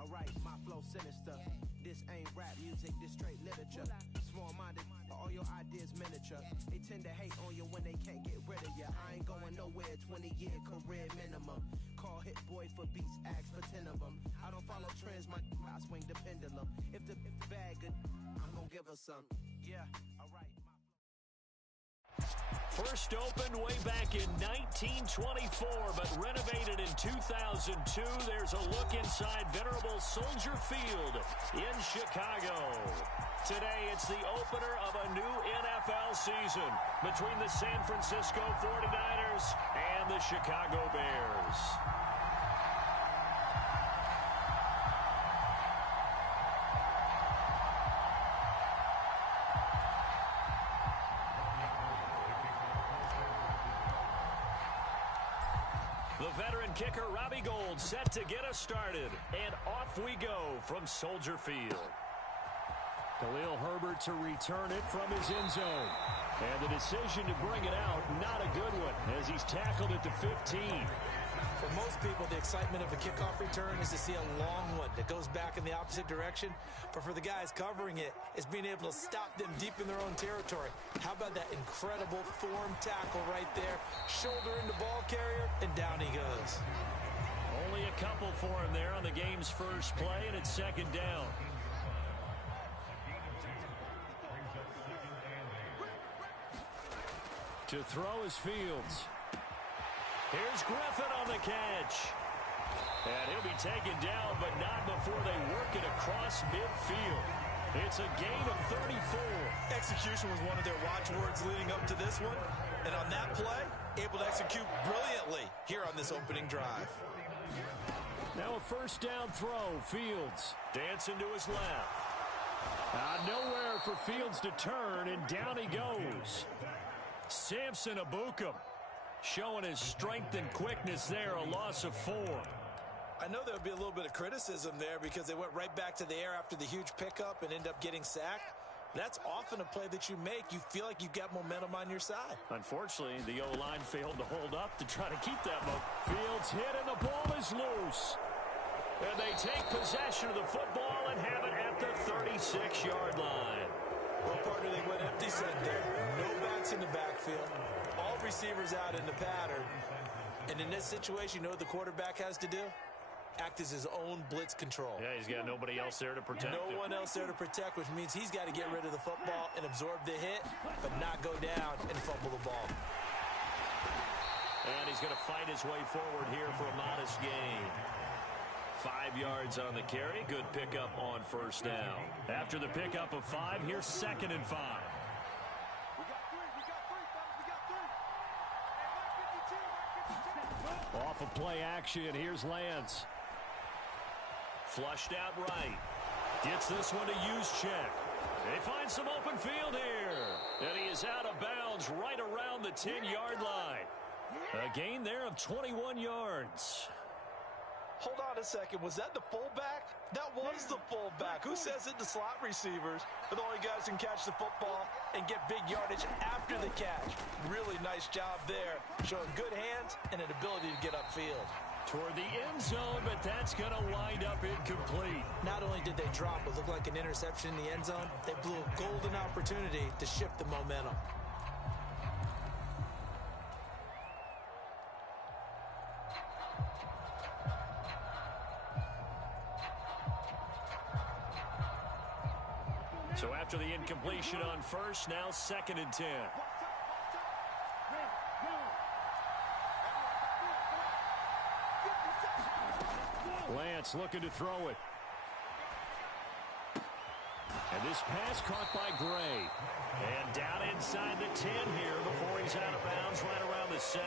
Alright, my flow sinister. This ain't rap music, this straight literature. Small-minded, all your ideas miniature. They tend to hate on you when they can't get rid of you. I ain't going nowhere, 20-year career minimum. Call Hit Boy for beats, ask for 10 of them. I don't follow trends, I swing the pendulum. If the bag good, I'm gonna give her some. Yeah, alright. First opened way back in 1924, but renovated in 2002. There's a look inside venerable Soldier Field in Chicago. Today, it's the opener of a new NFL season between the San Francisco 49ers and the Chicago Bears. The veteran kicker, Robbie Gould, set to get us started. And off we go from Soldier Field. Khalil Herbert to return it from his end zone. And the decision to bring it out, not a good one, as he's tackled at the 15. For most people, the excitement of a kickoff return is to see a long one that goes back in the opposite direction. But for the guys covering it, it's being able to stop them deep in their own territory. How about that incredible form tackle right there? Shoulder into ball carrier, and down he goes. Only a couple for him there on the game's first play, and it's second down. To throw is Fields. Here's Griffin on the catch. And he'll be taken down, but not before they work it across midfield. It's a gain of 34. Execution was one of their watchwords leading up to this one. And on that play, able to execute brilliantly here on this opening drive. Now a first down throw. Fields dancing to his left. Nowhere for Fields to turn, and down he goes. Samson Abukum showing his strength and quickness there, a loss of 4. I know there would be a little bit of criticism there because they went right back to the air after the huge pickup and end up getting sacked. That's often a play that you make. You feel like you've got momentum on your side. Unfortunately, the O-line failed to hold up to try to keep that momentum. Fields hit and the ball is loose. And they take possession of the football and have it at the 36-yard line. Well, partner, they went empty set there. No backs in the backfield. All receivers out in the pattern. And in this situation, you know what the quarterback has to do? Act as his own blitz control. Yeah, he's got nobody else there to protect him. No one else there to protect, which means he's got to get rid of the football and absorb the hit, but not go down and fumble the ball. And he's going to fight his way forward here for a modest gain. 5 yards on the carry. Good pickup on first down. After the pickup of 5, here's 2nd and 5. We got three. Off of play action, here's Lance. Flushed out right. Gets this one to Juszczyk. They find some open field here. And he is out of bounds right around the 10-yard line. A gain there of 21 yards. Hold on a second. Was that the fullback? That was the fullback. Who says it? The slot receivers are the only guys who can catch the football and get big yardage after the catch. Really nice job there, showing good hands and an ability to get upfield. Toward the end zone, but that's going to wind up incomplete. Not only did they drop what looked like an interception in the end zone, they blew a golden opportunity to shift the momentum. So after the incompletion on first, now 2nd and 10. Lance looking to throw it. And this pass caught by Gray. And down inside the 10 here before he's out of bounds right around the 7.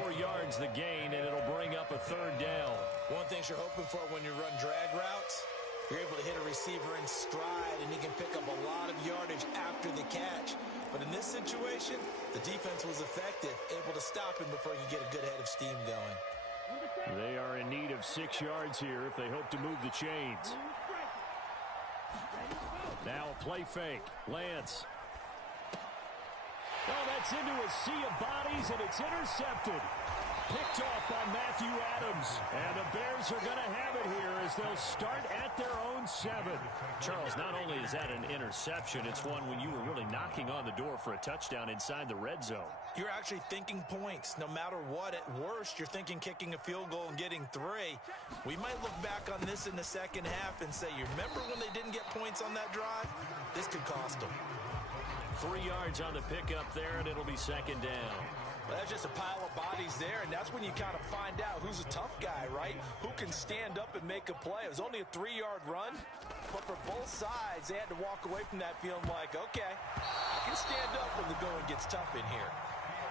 4 yards the gain, and it'll bring up a 3rd down. One thing you're hoping for when you run drag routes, you're able to hit a receiver in stride, and he can pick up a lot of yardage after the catch. But in this situation, the defense was effective, able to stop him before he could get a good head of steam going. They are in need of 6 yards here if they hope to move the chains. Now a play fake. Lance. Oh, that's into a sea of bodies, and it's intercepted. Picked off by Matthew Adams. And the Bears are going to have it here as they'll start at their own 7. Charles, not only is that an interception, it's one when you were really knocking on the door for a touchdown inside the red zone. You're actually thinking points. No matter what, at worst, you're thinking kicking a field goal and getting 3. We might look back on this in the second half and say, you remember when they didn't get points on that drive? This could cost them. 3 yards on the pickup there, and it'll be second down. Well, that's just a pile of bodies there, and that's when you kind of find out who's a tough guy, right? Who can stand up and make a play. It was only a 3-yard run, but for both sides, they had to walk away from that feeling like, okay, I can stand up when the going gets tough in here.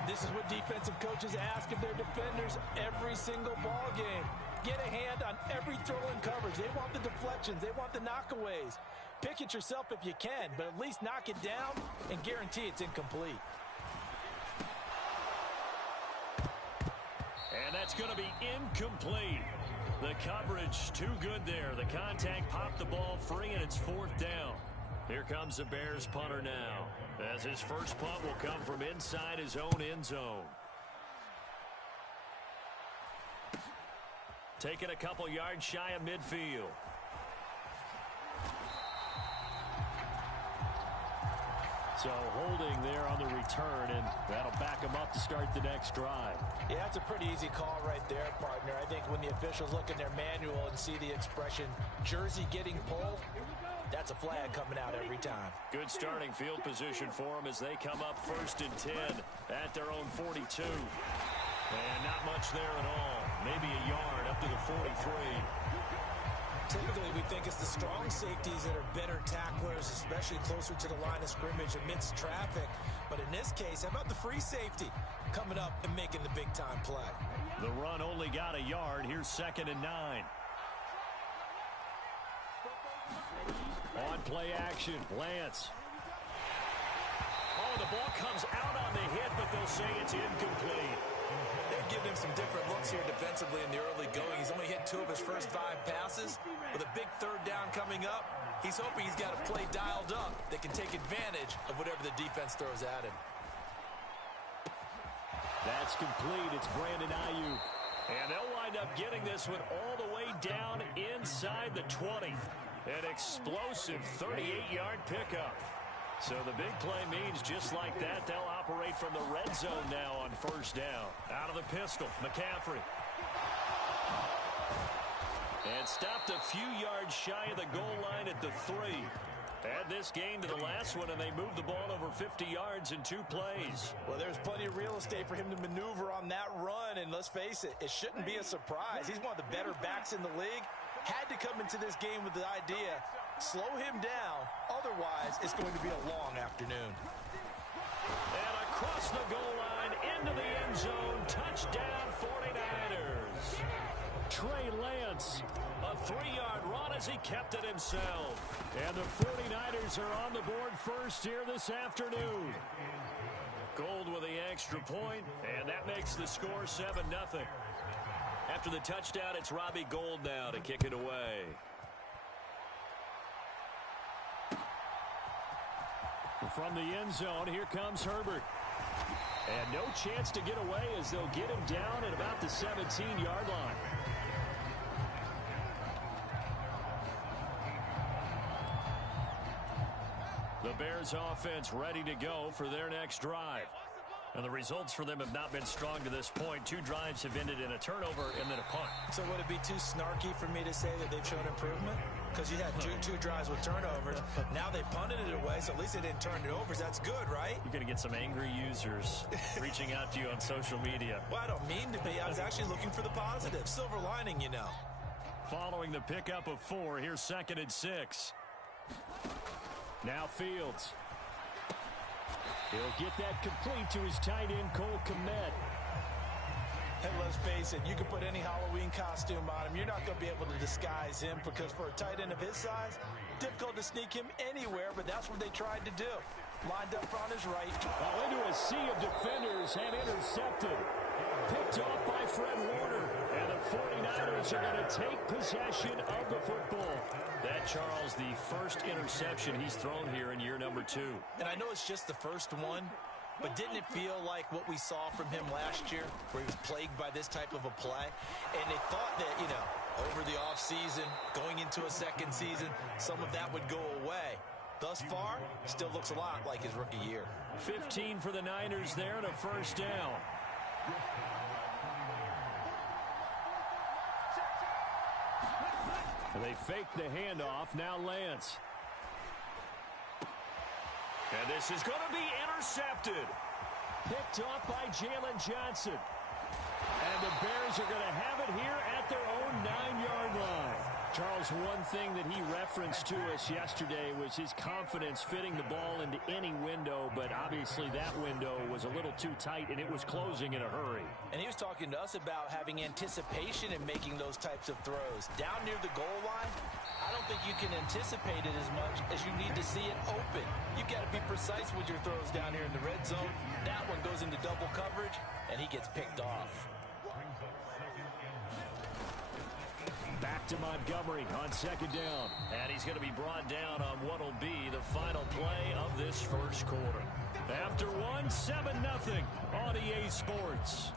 This is what defensive coaches ask of their defenders every single ball game. Get a hand on every throw in coverage. They want the deflections. They want the knockaways. Pick it yourself if you can, but at least knock it down and guarantee it's incomplete. And that's going to be incomplete. The coverage too good there. The contact popped the ball free, and it's 4th down. Here comes the Bears punter now, as his first punt will come from inside his own end zone. Taking a couple yards shy of midfield. So holding there on the return, and that'll back him up to start the next drive. Yeah, that's a pretty easy call right there, partner. I think when the officials look in their manual and see the expression, jersey getting pulled, that's a flag coming out every time. Good starting field position for them as they come up 1st and 10 at their own 42. And not much there at all. Maybe a yard up to the 43. Typically, we think it's the strong safeties that are better tacklers, especially closer to the line of scrimmage amidst traffic. But in this case, how about the free safety coming up and making the big-time play? The run only got a yard. Here's 2nd and 9. On play action, Lance. Oh, the ball comes out on the hit, but they'll say it's incomplete. They've given him some different looks here defensively in the early going. He's only hit 2 of his first 5 passes. With a big 3rd down coming up, he's hoping he's got a play dialed up that can take advantage of whatever the defense throws at him. That's complete. It's Brandon Ayuk. And they'll wind up getting this one all the way down inside the 20. An explosive 38-yard pickup. So the big play means just like that, they'll operate from the red zone now on 1st down. Out of the pistol, McCaffrey. And stopped a few yards shy of the goal line at the 3. Add this game to the last one, and they moved the ball over 50 yards in 2 plays. Well, there's plenty of real estate for him to maneuver on that run, and let's face it, it shouldn't be a surprise. He's one of the better backs in the league. Had to come into this game with the idea, slow him down, otherwise it's going to be a long afternoon. And across the goal line, into the end zone, touchdown 49ers. Trey Lance, a 3-yard run as he kept it himself. And the 49ers are on the board first here this afternoon. Gold with the extra point, and that makes the score 7-0. After the touchdown, it's Robbie Gould now to kick it away. From the end zone, here comes Herbert. And no chance to get away as they'll get him down at about the 17-yard line. The Bears offense ready to go for their next drive. And the results for them have not been strong to this point. 2 drives have ended in a turnover and then a punt. So would it be too snarky for me to say that they've shown improvement? Because you had two drives with turnovers. Now they punted it away, so at least they didn't turn it over. That's good, right? You're going to get some angry users reaching out to you on social media. Well, I don't mean to be. I was actually looking for the positive. Silver lining, you know. Following the pickup of 4, here's 2nd and 6. Now Fields. He'll get that complete to his tight end, Cole Kmet. And let's face it, you can put any Halloween costume on him. You're not going to be able to disguise him because for a tight end of his size, difficult to sneak him anywhere, but that's what they tried to do. Lined up on his right. Well, into a sea of defenders and intercepted. Picked off by Fred Warner. And the 49ers are going to take possession of the football. That, Charles, the first interception he's thrown here in year number 2. And I know it's just the first one, But didn't it feel like what we saw from him last year, where he was plagued by this type of a play? And they thought that, over the offseason, going into a second season, some of that would go away. Thus far, still looks a lot like his rookie year. 15 for the Niners there and a first down. They fake the handoff. Now Lance. And this is going to be intercepted. Picked off by Jalen Johnson. And the Bears are going to have it here at their own 9-yard line. Charles, one thing that he referenced to us yesterday was his confidence fitting the ball into any window, but obviously that window was a little too tight, and it was closing in a hurry. And he was talking to us about having anticipation in making those types of throws. Down near the goal line, I don't think you can anticipate it as much as you need to see it open. You've got to be precise with your throws down here in the red zone. That one goes into double coverage, and he gets picked off. Back to Montgomery on second down. And he's going to be brought down on what will be the final play of this first quarter. After one, 7-0 on EA Sports.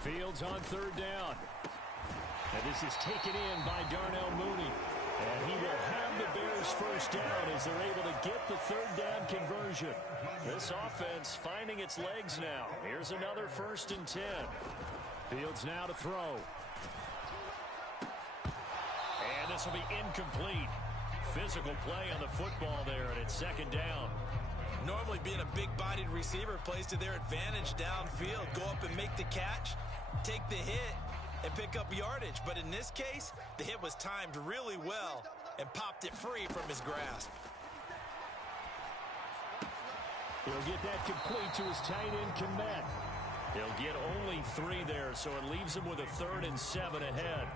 Fields on third down. And this is taken in by Darnell Mooney. And he will have the Bears first down as they're able to get the third down conversion. This offense finding its legs now. Here's another 1st and 10. Fields now to throw. And this will be incomplete. Physical play on the football there, and it's second down. Normally being a big-bodied receiver plays to their advantage downfield. Go up and make the catch, take the hit, and pick up yardage. But in this case, the hit was timed really well and popped it free from his grasp. He'll get that complete to his tight end, Kmet. He'll get only 3 there, so it leaves him with a 3rd and 7 ahead.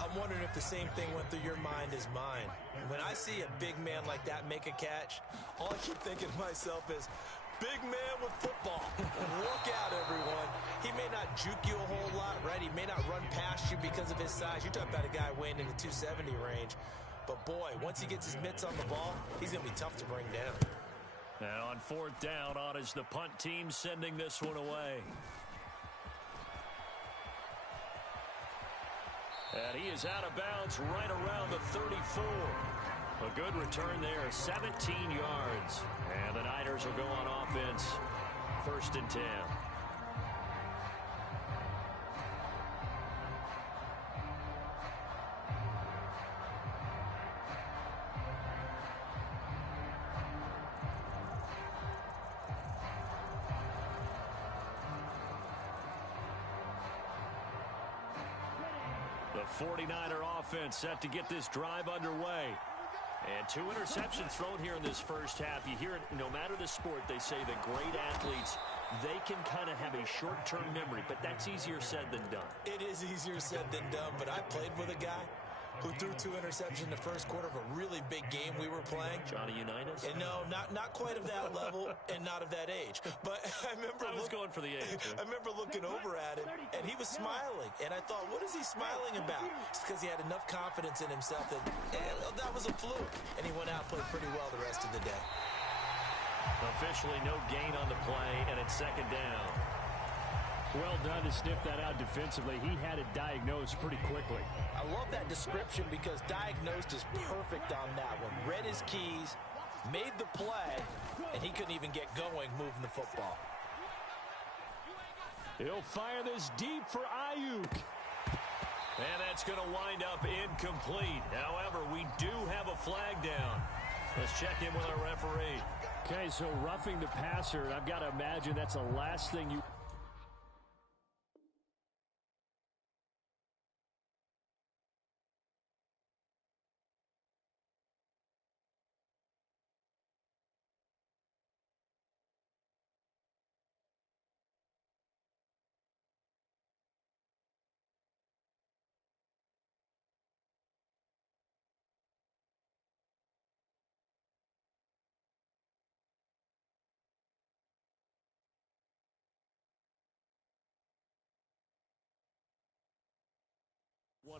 I'm wondering if the same thing went through your mind as mine. When I see a big man like that make a catch, all I keep thinking to myself is, big man with football. Look out, everyone. He may not juke you a whole lot, right? He may not run past you because of his size. You're talking about a guy weighing in the 270 range. But, boy, once he gets his mitts on the ball, he's going to be tough to bring down. And on 4th down, on is the punt team sending this one away. And he is out of bounds right around the 34. A good return there, 17 yards. And the Niners will go on offense, 1st and 10. The 49er offense set to get this drive underway. And 2 interceptions thrown here in this first half. You hear it, no matter the sport, they say that great athletes, they can kind of have a short-term memory, but that's easier said than done. It is easier said than done, but I played with a guy who threw 2 interceptions in the first quarter of a really big game we were playing. Johnny Unitas? And no, not quite of that level and not of that age. But I was going for the age. I remember looking over at him, and he was smiling. And I thought, what is he smiling about? It's because he had enough confidence in himself that that was a fluke. And he went out and played pretty well the rest of the day. Officially no gain on the play, and it's second down. Well done to sniff that out defensively. He had it diagnosed pretty quickly. I love that description because diagnosed is perfect on that one. Read his keys, made the play, and he couldn't even get going moving the football. He'll fire this deep for Ayuk. And that's going to wind up incomplete. However, we do have a flag down. Let's check in with our referee. Okay, so roughing the passer, I've got to imagine that's the last thing you...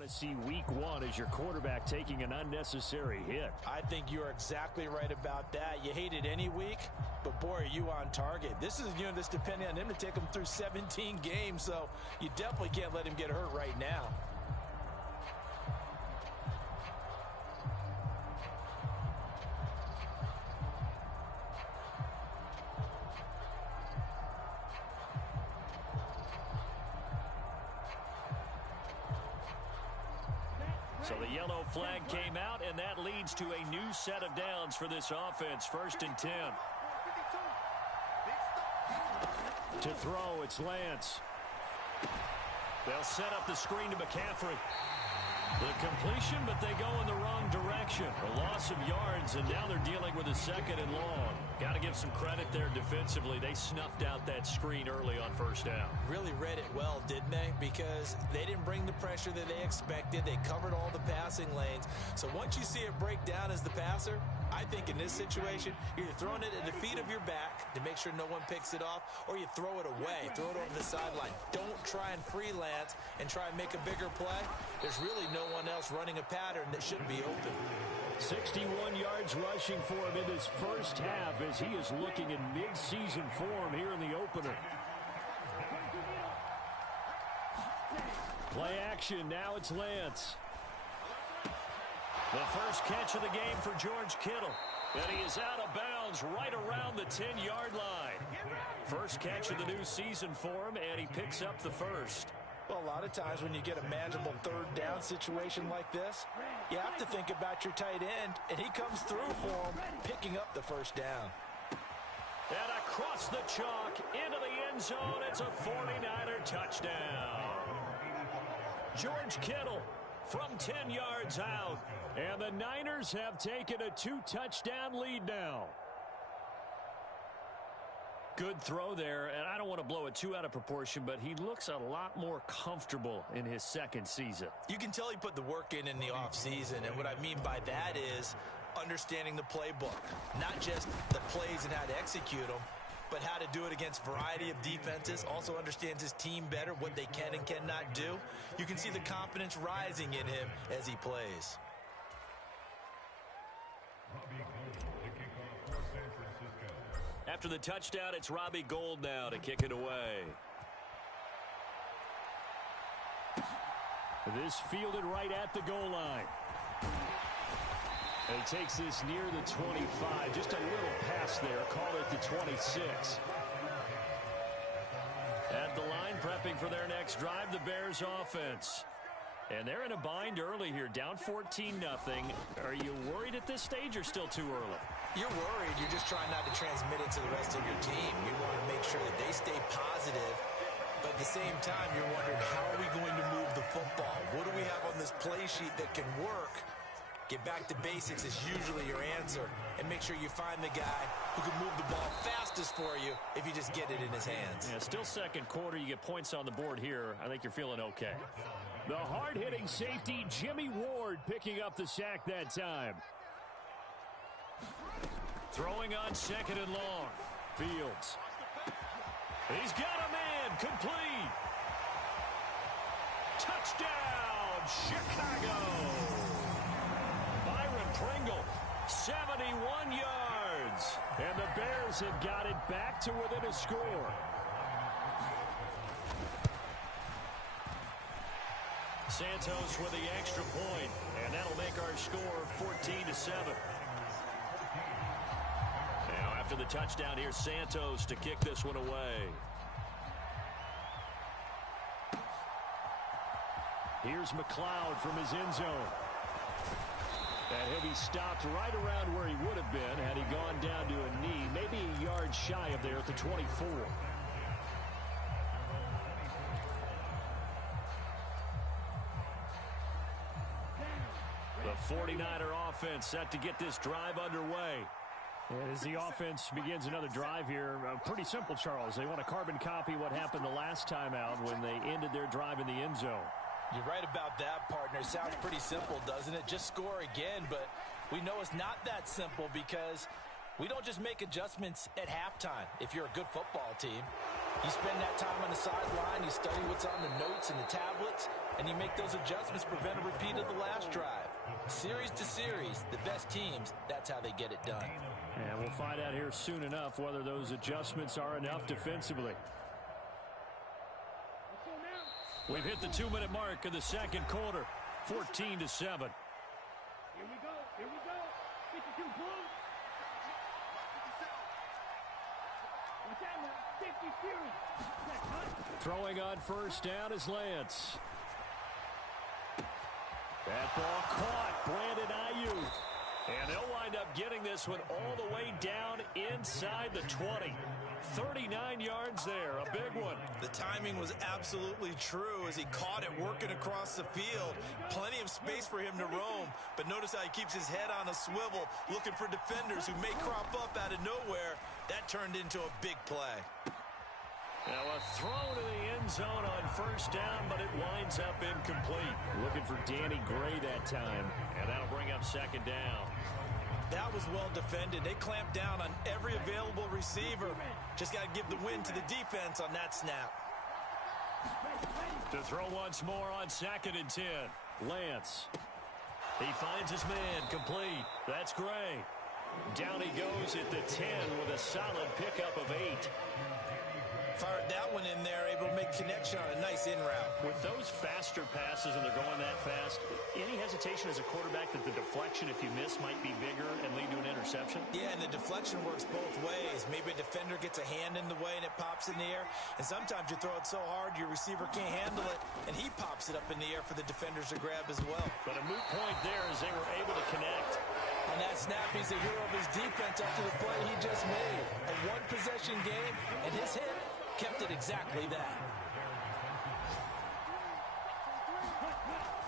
to see week one as your quarterback taking an unnecessary hit. I think you're exactly right about that. You hate it any week, but boy, are you on target. This is a unit that's depending on him to take him through 17 games, so you definitely can't let him get hurt right now. So the yellow flag came out, and that leads to a new set of downs for this offense. 1st and 10. To throw, it's Lance. They'll set up the screen to McCaffrey. The completion, but they go in the wrong direction. A loss of yards, and now they're dealing with a 2nd and long. Got to give some credit there defensively. They snuffed out that screen early on 1st down. Really read it well, didn't they? Because they didn't bring the pressure that they expected. They covered all the passing lanes. So once you see it break down as the passer, I think in this situation, you're throwing it at the feet of your back to make sure no one picks it off, or you throw it away, throw it over the sideline. Don't try and freelance and try and make a bigger play. There's really no one else running a pattern that should be open. 61 yards rushing for him in this first half as he is looking in mid-season form here in the opener. Play action, now it's Lance. The first catch of the game for George Kittle. And he is out of bounds right around the 10-yard line. First catch of the new season for him, and he picks up the first. Well, a lot of times when you get a manageable 3rd down situation like this, you have to think about your tight end, and he comes through for him, picking up the 1st down. And across the chalk into the end zone, it's a 49er touchdown. George Kittle from 10 yards out, and the Niners have taken a 2-touchdown lead now. Good throw there, and I don't want to blow it too out of proportion, but he looks a lot more comfortable in his 2nd season. You can tell he put the work in the offseason, and what I mean by that is understanding the playbook. Not just the plays and how to execute them, but how to do it against a variety of defenses. Also understands his team better, what they can and cannot do. You can see the confidence rising in him as he plays. After the touchdown, it's Robbie Gould now to kick it away. This fielded right at the goal line. And he takes this near the 25. Just a little pass there. Call it the 26. At the line, prepping for their next drive, the Bears offense. And they're in a bind early here, down 14-0. Are you worried at this stage or still too early? You're worried. You're just trying not to transmit it to the rest of your team. You want to make sure that they stay positive. But at the same time, you're wondering, how are we going to move the football? What do we have on this play sheet that can work? Get back to basics is usually your answer. And make sure you find the guy who can move the ball fastest for you if you just get it in his hands. Yeah, still 2nd quarter. You get points on the board here. I think you're feeling okay. The hard-hitting safety, Jimmy Ward, picking up the sack that time. Throwing on 2nd and long. Fields. He's got a man. Complete. Touchdown, Chicago. Byron Pringle, 71 yards. And the Bears have got it back to within a score. Santos with the extra point, and that'll make our score 14-7. Now after the touchdown, here's Santos to kick this one away. Here's McLeod from his end zone. And he'll be stopped right around where he would have been had he gone down to a knee, maybe a yard shy of there at the 24. The 49er offense set to get this drive underway. And as the offense begins another drive here, pretty simple, Charles. They want to carbon copy what happened the last time out when they ended their drive in the end zone. You're right about that, partner. Sounds pretty simple, doesn't it? Just score again, but we know it's not that simple because We don't just make adjustments at halftime if you're a good football team. You spend that time on the sideline, you study what's on the notes and the tablets, and you make those adjustments to prevent a repeat of the last drive. Series to series, the best teams, that's how they get it done. And we'll find out here soon enough whether those adjustments are enough defensively. We've hit the 2-minute mark of the second quarter, 14-7. Here we go. 52 Blue. Throwing on first down is Lance. That ball caught. Brandon Ayuk. And they'll wind up getting this one all the way down inside the 20. 39 yards there, a big one. The timing was absolutely true as he caught it working across the field. Plenty of space for him to roam, but notice how he keeps his head on a swivel, looking for defenders who may crop up out of nowhere. That turned into a big play. Now a throw to the end zone on first down, but it winds up incomplete. Looking for Danny Gray that time, and that'll bring up second down. That was well defended. They clamped down on every available receiver. Just got to give the win to the defense on that snap. To throw once more on 2nd and 10. Lance. He finds his man complete. That's Gray. Down he goes at the 10 with a solid pickup of 8. Fired that one in there, able to make connection on a nice in route. With those faster passes and they're going that fast, any hesitation as a quarterback that the deflection, if you miss, might be bigger and lead to an interception? Yeah, and the deflection works both ways. Maybe a defender gets a hand in the way and it pops in the air. And sometimes you throw it so hard your receiver can't handle it, and he pops it up in the air for the defenders to grab as well. But a moot point there as they were able to connect. On that snap, he's the hero of his defense after the play he just made. A one-possession game, and his hit kept it exactly that.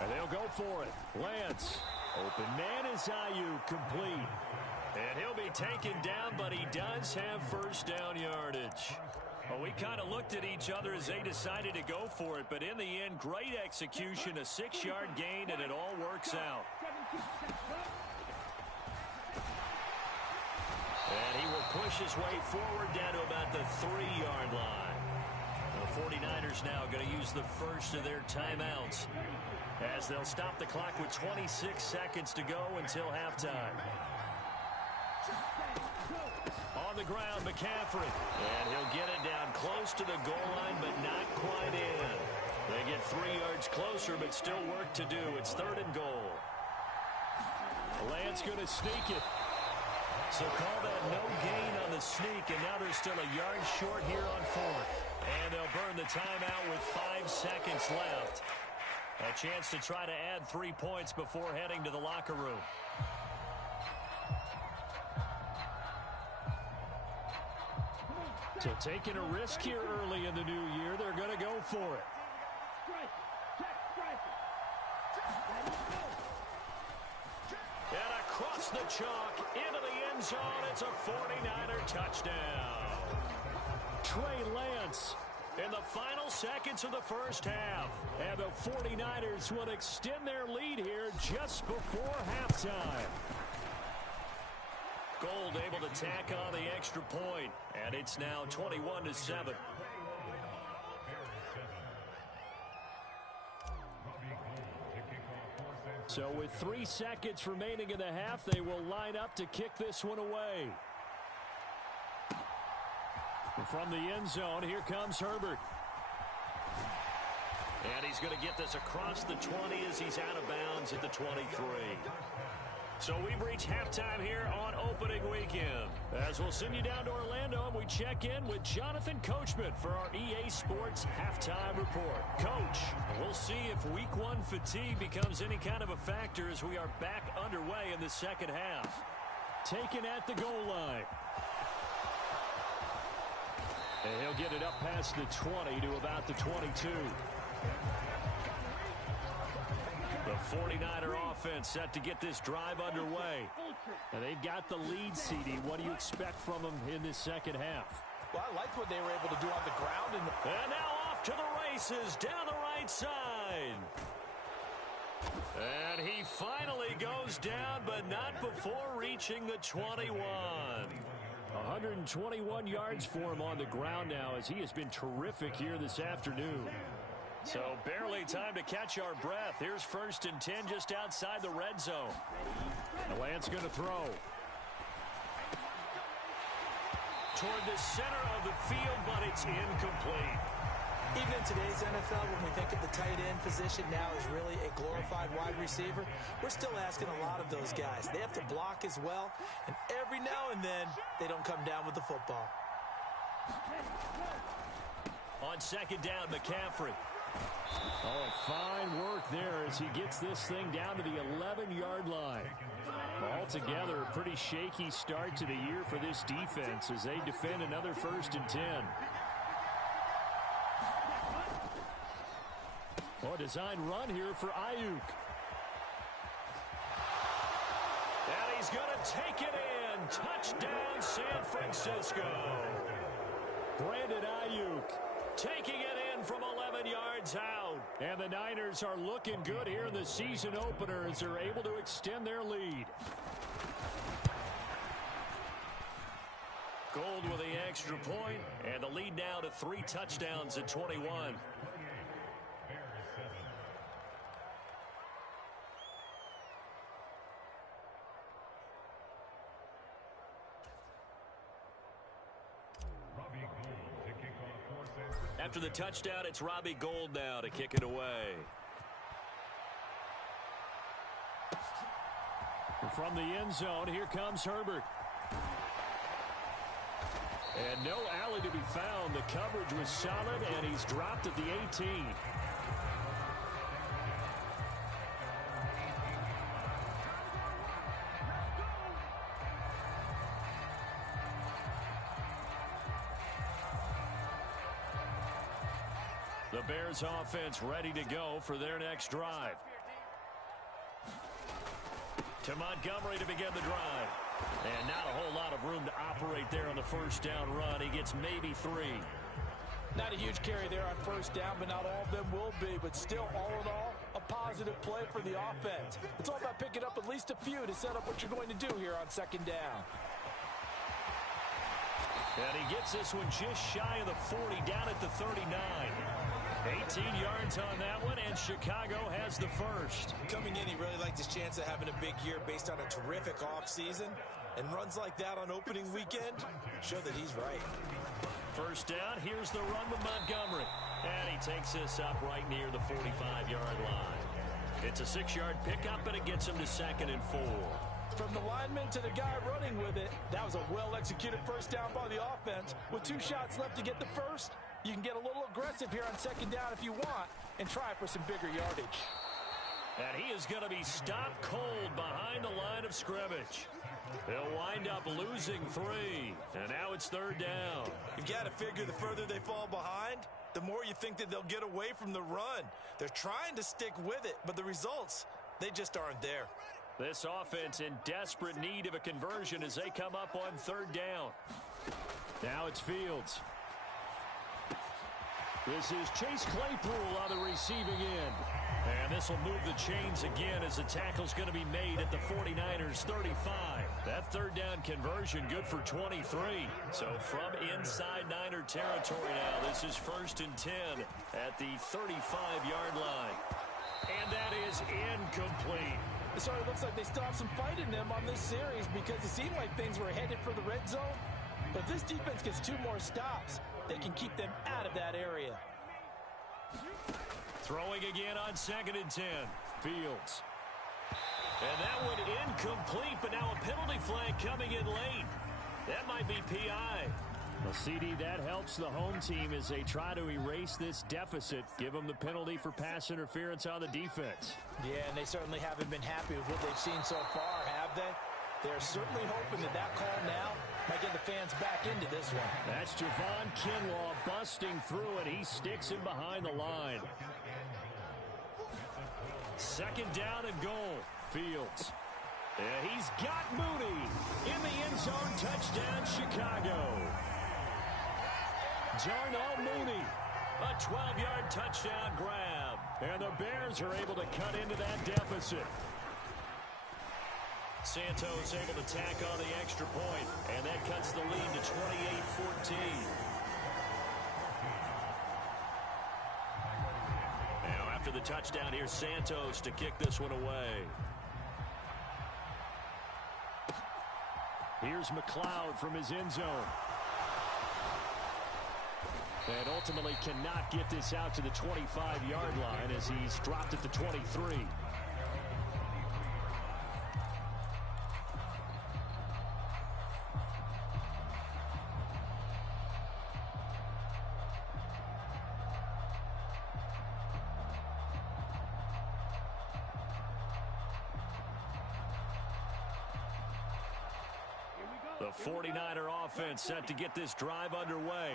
And they'll go for it. Lance. Open man is Ayuk, complete. And he'll be taken down, but he does have first down yardage. Well, we kind of looked at each other as they decided to go for it, but in the end, great execution, a 6-yard gain, and it all works out. And he will push his way forward down to about the 3-yard line. The 49ers now going to use the first of their timeouts as they'll stop the clock with 26 seconds to go until halftime. On the ground, McCaffrey. And he'll get it down close to the goal line, but not quite in. They get 3 yards closer, but still work to do. It's 3rd and goal. Lance going to sneak it. So call that no gain on the sneak, and now they're still a yard short here on 4th. And they'll burn the timeout with 5 seconds left. A chance to try to add 3 points before heading to the locker room. So taking a risk here early in the new year, they're going to go for it. And across the chalk, into the end zone, it's a 49er touchdown. Trey Lance in the final seconds of the first half. And the 49ers will extend their lead here just before halftime. Gold able to tack on the extra point, and it's now 21-7. So with 3 seconds remaining in the half, they will line up to kick this one away. From the end zone, here comes Herbert. And he's going to get this across the 20 as he's out of bounds at the 23. So we've reached halftime here on opening weekend. As we'll send you down to Orlando and we check in with Jonathan Coachman for our EA Sports Halftime Report. Coach, we'll see if week 1 fatigue becomes any kind of a factor as we are back underway in the second half. Taken at the goal line. And he'll get it up past the 20 to about the 22. The 49er offense set to get this drive underway. And they've got the lead, CD. What do you expect from them in this second half? Well, I liked what they were able to do on the ground. And now off to the races down the right side. And he finally goes down, but not before reaching the 21. 121 yards for him on the ground now, as he has been terrific here this afternoon. So barely time to catch our breath. Here's 1st and 10 just outside the red zone. Lance going to throw. Toward the center of the field, but it's incomplete. Even in today's NFL, when we think of the tight end position now as really a glorified wide receiver, we're still asking a lot of those guys. They have to block as well, and every now and then, they don't come down with the football. On 2nd down, McCaffrey. Oh, fine work there as he gets this thing down to the 11-yard line. Altogether, a pretty shaky start to the year for this defense as they defend another 1st and 10. Oh, design run here for Ayuk. And he's going to take it in. Touchdown, San Francisco. Brandon Ayuk taking it in from 11 yards out. And the Niners are looking good here in the season opener as they're able to extend their lead. Gold with the extra point, and the lead now to 3 touchdowns at 21. After the touchdown, it's Robbie Gould now to kick it away. From the end zone, here comes Herbert. And no alley to be found. The coverage was solid, and he's dropped at the 18. The Bears offense ready to go for their next drive. To Montgomery to begin the drive. And not a whole lot of room to operate there on the 1st down run. He gets maybe 3. Not a huge carry there on 1st down, but not all of them will be. But still, all in all, a positive play for the offense. It's all about picking up at least a few to set up what you're going to do here on 2nd down. And he gets this one just shy of the 40, down at the 39. 18 yards on that one, and Chicago has the first. Coming in, he really liked his chance of having a big year based on a terrific offseason. And runs like that on opening weekend show that he's right. 1st down, here's the run with Montgomery. And he takes this up right near the 45-yard line. It's a 6-yard pickup, and it gets him to 2nd and 4. From the lineman to the guy running with it, that was a well-executed 1st down by the offense. With 2 shots left to get the first, you can get a little aggressive here on 2nd down if you want and try for some bigger yardage. And he is going to be stopped cold behind the line of scrimmage. They'll wind up losing 3, and now it's 3rd down. You've got to figure the further they fall behind, the more you think that they'll get away from the run. They're trying to stick with it, but the results, they just aren't there. This offense in desperate need of a conversion as they come up on 3rd down. Now it's Fields. This is Chase Claypool on the receiving end. And this will move the chains again as the tackle's going to be made at the 49ers 35. That 3rd down conversion good for 23. So from inside Niner territory now, this is 1st and 10 at the 35-yard line. And that is incomplete. It sort of looks like they still have some fight in them on this series because it seemed like things were headed for the red zone. But if this defense gets 2 more stops, they can keep them out of that area. Throwing again on 2nd and 10. Fields. And that one incomplete, but now a penalty flag coming in late. That might be PI. Well, CD, that helps the home team as they try to erase this deficit. Give them the penalty for pass interference on the defense. Yeah, and they certainly haven't been happy with what they've seen so far, have they? They're certainly hoping that that call now might get the fans back into this one. That's Javon Kinlaw busting through it. He sticks him behind the line. 2nd down and goal. Fields. And he's got Mooney in the end zone. Touchdown, Chicago. Darnell Mooney, a 12-yard touchdown grab. And the Bears are able to cut into that deficit. Santos able to tack on the extra point, and that cuts the lead to 28-14. Now after the touchdown, here's Santos to kick this one away. Here's McLeod from his end zone. And ultimately cannot get this out to the 25-yard line as he's dropped at the 23. The 49er offense set to get this drive underway.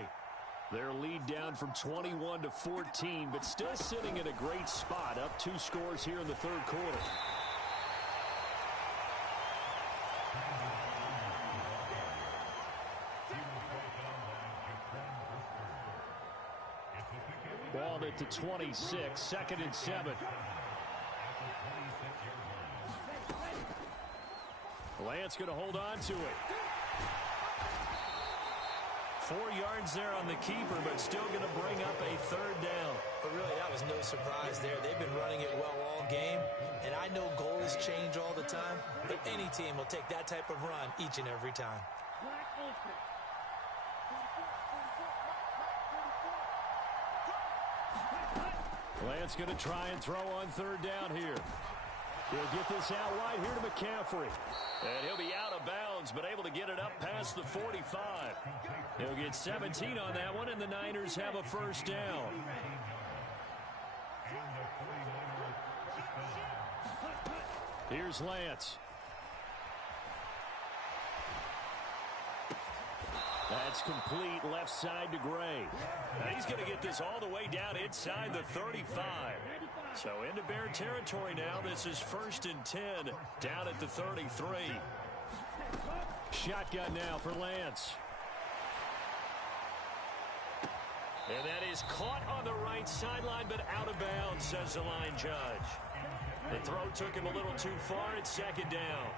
Their lead down from 21 to 14, but still sitting in a great spot, up 2 scores here in the third quarter. Ball at the 26, 2nd and 7. Lance going to hold on to it. 4 yards there on the keeper, but still going to bring up a 3rd down. But really, that was no surprise there. They've been running it well all game, and I know goals change all the time, but any team will take that type of run each and every time. Lance going to try and throw on 3rd down here. He'll get this out wide here to McCaffrey. And he'll be out of bounds, but able to get it up past the 45. He'll get 17 on that one, and the Niners have a 1st down. Here's Lance. That's complete left side to Gray. Now he's going to get this all the way down inside the 35. So into Bear territory now. This is 1st and 10 down at the 33. Shotgun now for Lance. And that is caught on the right sideline, but out of bounds, says the line judge. The throw took him a little too far. It's 2nd down.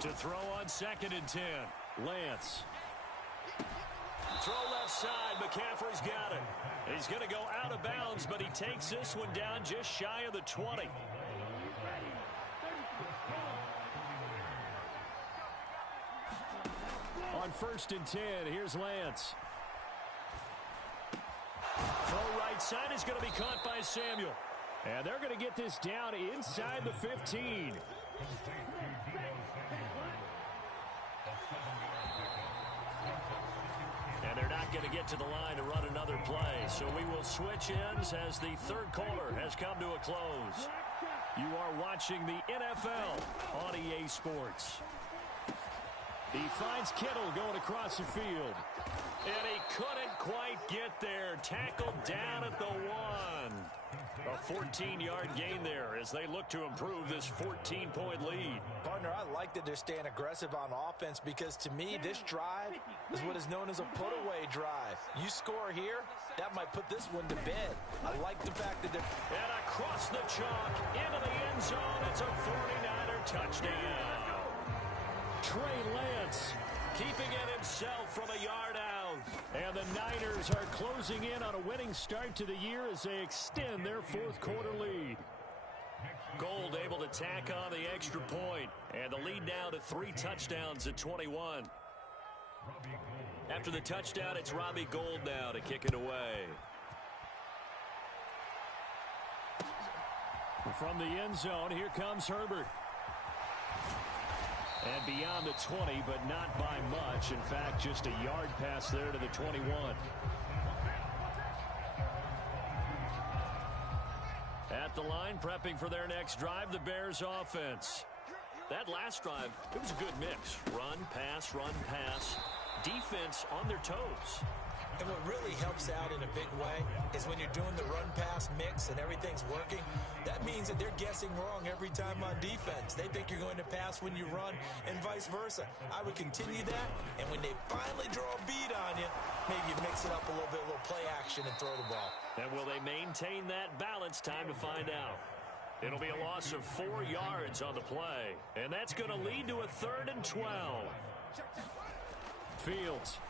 To throw on 2nd and 10. Lance. Throw left side. McCaffrey's got it. He's going to go out of bounds, but he takes this one down just shy of the 20. On 1st and 10, here's Lance. Throw right side is going to be caught by Samuel. And they're going to get this down inside the 15. And they're not going to get to the line to run another play. So we will switch ends as the 3rd quarter has come to a close. You are watching the NFL on EA Sports. He finds Kittle going across the field. And he couldn't quite get there. Tackled down at the 1. A 14-yard gain there as they look to improve this 14-point lead. Partner, I like that they're staying aggressive on offense because to me, this drive is what is known as a put-away drive. You score here, that might put this one to bed. I like the fact that they're... And across the chalk, into the end zone, it's a 49er touchdown. Trey Lance keeping it himself from a yard out. And the Niners are closing in on a winning start to the year as they extend their 4th quarter lead. Gold able to tack on the extra point. And the lead now to 3 touchdowns at 21. After the touchdown, it's Robbie Gould now to kick it away. From the end zone, here comes Herbert. And beyond the 20, but not by much. In fact, just a yard pass there to the 21. At the line, prepping for their next drive, the Bears offense. That last drive, it was a good mix. Run, pass, defense on their toes. And what really helps out in a big way is when you're doing the run-pass mix and everything's working, that means that they're guessing wrong every time on defense. They think you're going to pass when you run and vice versa. I would continue that, and when they finally draw a bead on you, maybe you mix it up a little bit, a little play action and throw the ball. And will they maintain that balance? Time to find out. It'll be a loss of 4 yards on the play, and that's going to lead to a 3rd and 12. Fields.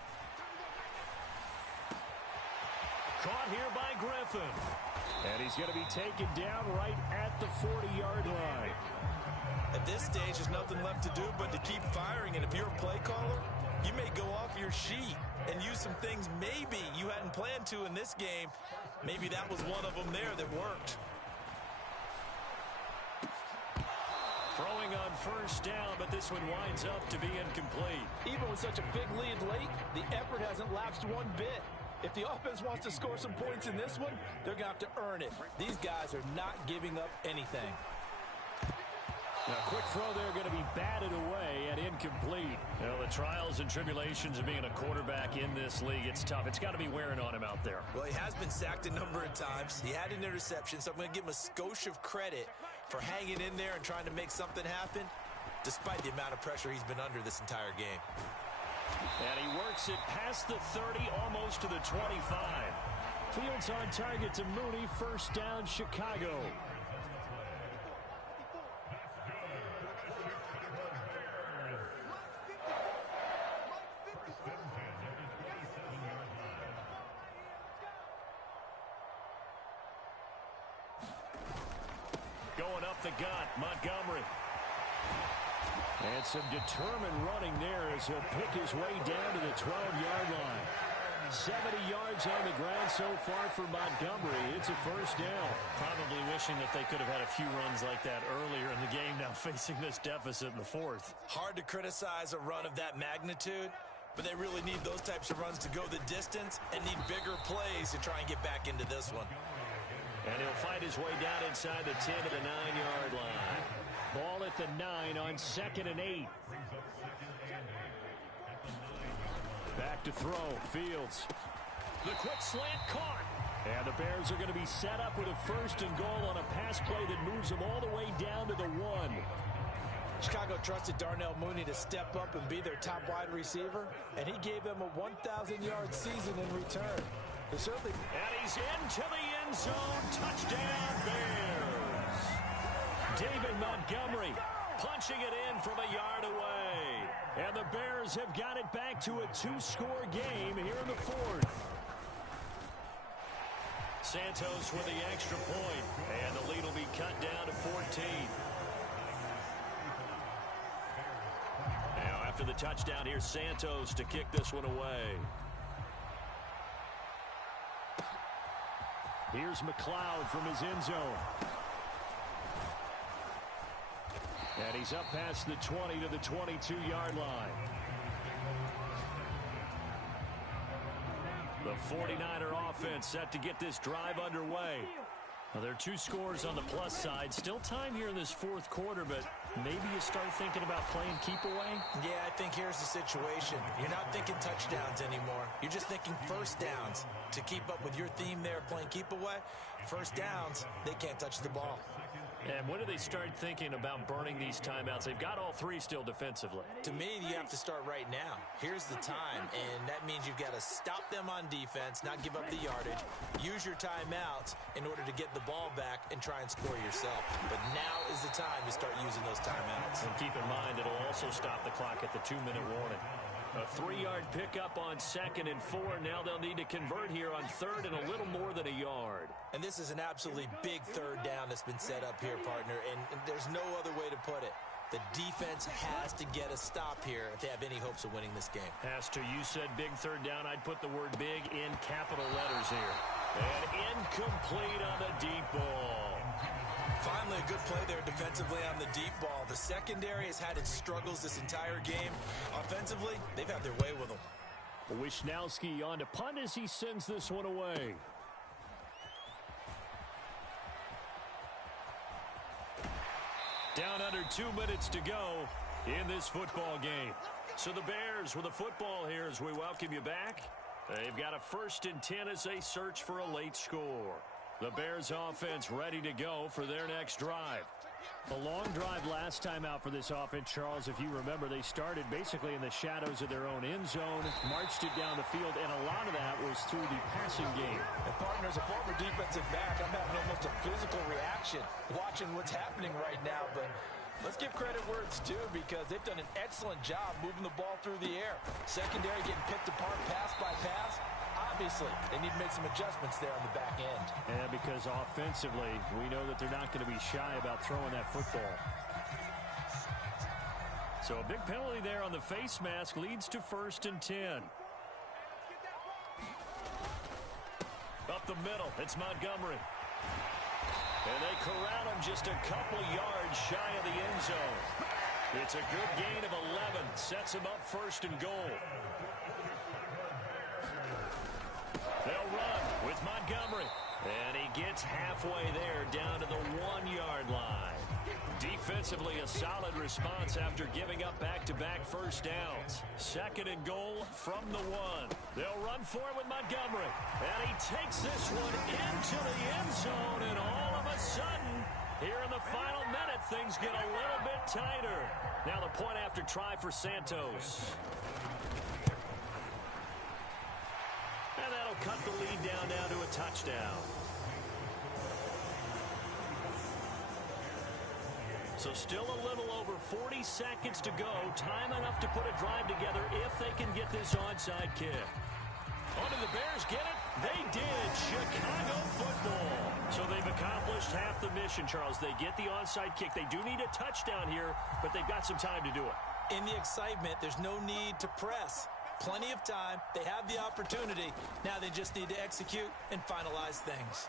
Caught here by Griffin. And he's going to be taken down right at the 40-yard line. At this stage, there's nothing left to do but to keep firing. And if you're a play caller, you may go off your sheet and use some things maybe you hadn't planned to in this game. Maybe that was one of them there that worked. Throwing on first down, but this one winds up to be incomplete. Even with such a big lead late, the effort hasn't lapsed one bit. If the offense wants to score some points in this one, they're going to have to earn it. These guys are not giving up anything. Now, quick throw there going to be batted away and incomplete. You know, the trials and tribulations of being a quarterback in this league, it's tough. It's got to be wearing on him out there. Well, he has been sacked a number of times. He had an interception, so I'm going to give him a skosh of credit for hanging in there and trying to make something happen, despite the amount of pressure he's been under this entire game. And he works it past the 30, almost to the 25. Fields on target to Mooney. First down, Chicago. Going up the gut, Montgomery. And some determined running there as he'll pick his way down to the 12-yard line. 70 yards on the ground so far for Montgomery. It's a first down. Probably wishing that they could have had a few runs like that earlier in the game, now facing this deficit in the 4th. Hard to criticize a run of that magnitude, but they really need those types of runs to go the distance and need bigger plays to try and get back into this one. And he'll fight his way down inside the 10 to the 9-yard line. Ball at the 9 on 2nd and 8. Back to throw. Fields. The quick slant caught. And the Bears are going to be set up with a 1st and goal on a pass play that moves them all the way down to the 1. Chicago trusted Darnell Mooney to step up and be their top wide receiver, and he gave them a 1,000-yard season in return. And he's into the end zone. Touchdown, Bears. David Montgomery punching it in from a yard away. And the Bears have got it back to a 2-score game here in the 4th. Santos with the extra point. And the lead will be cut down to 14. Now after the touchdown, here's Santos to kick this one away. Here's McLeod from his end zone. And he's up past the 20 to the 22-yard line. The 49er offense set to get this drive underway. Well, there are 2 scores on the plus side. Still time here in this 4th quarter, but maybe you start thinking about playing keep away? Yeah, I think here's the situation. You're not thinking touchdowns anymore. You're just thinking first downs. To keep up with your theme there, playing keep away, first downs, they can't touch the ball. And when do they start thinking about burning these timeouts? They've got all 3 still defensively. To me, you have to start right now. Here's the time, and that means you've got to stop them on defense, not give up the yardage, use your timeouts in order to get the ball back and try and score yourself. But now is the time to start using those timeouts. And keep in mind, it'll also stop the clock at the 2-minute warning. A 3-yard pickup on 2nd and 4. Now they'll need to convert here on 3rd and a little more than a yard. And this is an absolutely big 3rd down that's been set up here, partner, and there's no other way to put it. The defense has to get a stop here if they have any hopes of winning this game. Has to. You said big 3rd down. I'd put the word big in capital letters here. And incomplete on the deep ball. Finally, a good play there defensively on the deep ball. The secondary has had its struggles this entire game. Offensively, they've had their way with them. Wisnowski on to punt as he sends this one away. Down under 2 minutes to go in this football game. So the Bears with a football here as we welcome you back. They've got a 1st and 10 as they search for a late score. The Bears offense ready to go for their next drive. A long drive last time out for this offense, Charles. If you remember, they started basically in the shadows of their own end zone, marched it down the field, and a lot of that was through the passing game. And partners, a former defensive back, I'm having almost a physical reaction watching what's happening right now. But let's give credit where it's due because they've done an excellent job moving the ball through the air. Secondary getting picked apart pass by pass. Obviously, they need to make some adjustments there on the back end. Yeah, because offensively, we know that they're not going to be shy about throwing that football. So a big penalty there on the face mask leads to 1st and 10. Up the middle, it's Montgomery. And they corral him just a couple yards shy of the end zone. It's a good gain of 11. Sets him up 1st and goal. They'll run with Montgomery. And he gets halfway there down to the 1-yard line. Defensively, a solid response after giving up back-to-back first downs. 2nd and goal from the 1. They'll run for it with Montgomery. And he takes this one into the end zone. And all of a sudden, here in the final minute, things get a little bit tighter. Now the point after try for Santos. And that'll cut the lead down now to a touchdown. So still a little over 40 seconds to go. Time enough to put a drive together if they can get this onside kick. Oh, did the Bears get it? They did. Chicago football. So they've accomplished half the mission, Charles. They get the onside kick. They do need a touchdown here, but they've got some time to do it. In the excitement, there's no need to press. Plenty of time. They have the opportunity. Now they just need to execute and finalize things.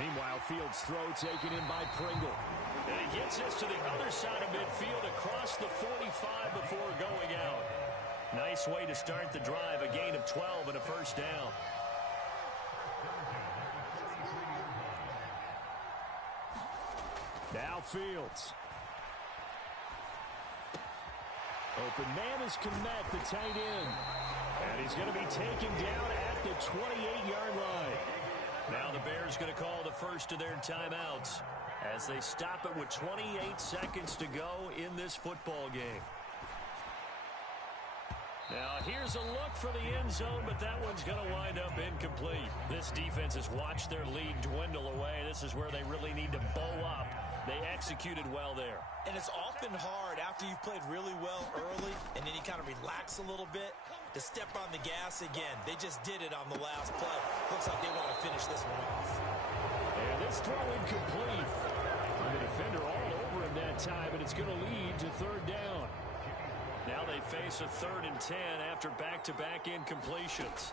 Meanwhile, Fields' throw taken in by Pringle. And he gets this to the other side of midfield across the 45 before going out. Nice way to start the drive. A gain of 12 and a first down. Now Fields. Open man is Kmet, the tight end. And he's going to be taken down at the 28-yard line. Now the Bears going to call the first of their timeouts as they stop it with 28 seconds to go in this football game. Now here's a look for the end zone, but that one's going to wind up incomplete. This defense has watched their lead dwindle away. This is where they really need to bow up. They executed well there. And it's often hard after you've played really well early and then you kind of relax a little bit to step on the gas again. They just did it on the last play. Looks like they want to finish this one off. And this throw incomplete. The defender all over him that time, and it's going to lead to 3rd down. Now they face a 3rd and 10 after back-to-back incompletions.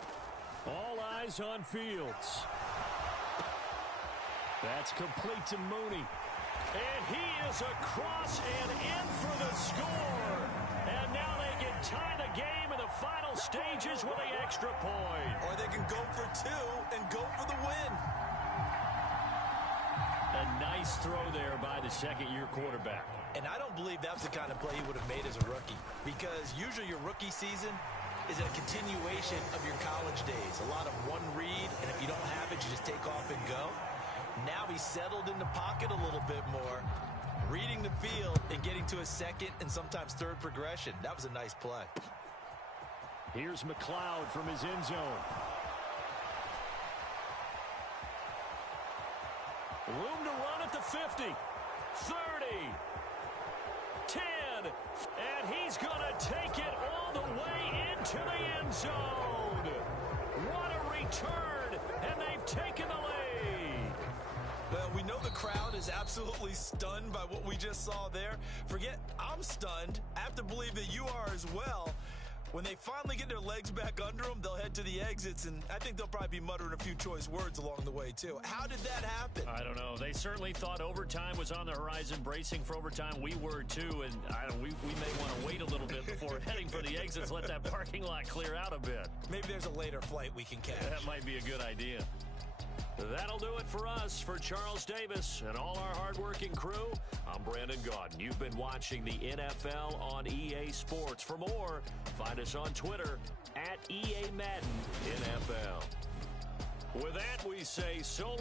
All eyes on Fields. That's complete to Mooney. And he is across and in for the score. And now they can tie the game in the final stages with an extra point. Or they can go for 2 and go for the win. A nice throw there by the second-year quarterback. And I don't believe that's the kind of play he would have made as a rookie. Because usually your rookie season is a continuation of your college days. A lot of one read, and if you don't have it, you just take off and go. Now he's settled in the pocket a little bit more, reading the field and getting to a 2nd and sometimes 3rd progression. That was a nice play. Here's McLeod from his end zone. Room to run at the 50, 30, 10, and he's going to take it all the way into the end zone. What a return, and they've taken the lead. Well, we know the crowd is absolutely stunned by what we just saw there. Forget I'm stunned. I have to believe that you are as well. When they finally get their legs back under them, they'll head to the exits, and I think they'll probably be muttering a few choice words along the way, too. How did that happen? I don't know. They certainly thought overtime was on the horizon, bracing for overtime. We were, too, and we may want to wait a little bit before heading for the exits, let that parking lot clear out a bit. Maybe there's a later flight we can catch. That might be a good idea. That'll do it for us. For Charles Davis and all our hardworking crew, I'm Brandon Gaudin. You've been watching the NFL on EA Sports. For more, find us on Twitter @EA Madden NFL. With that, we say so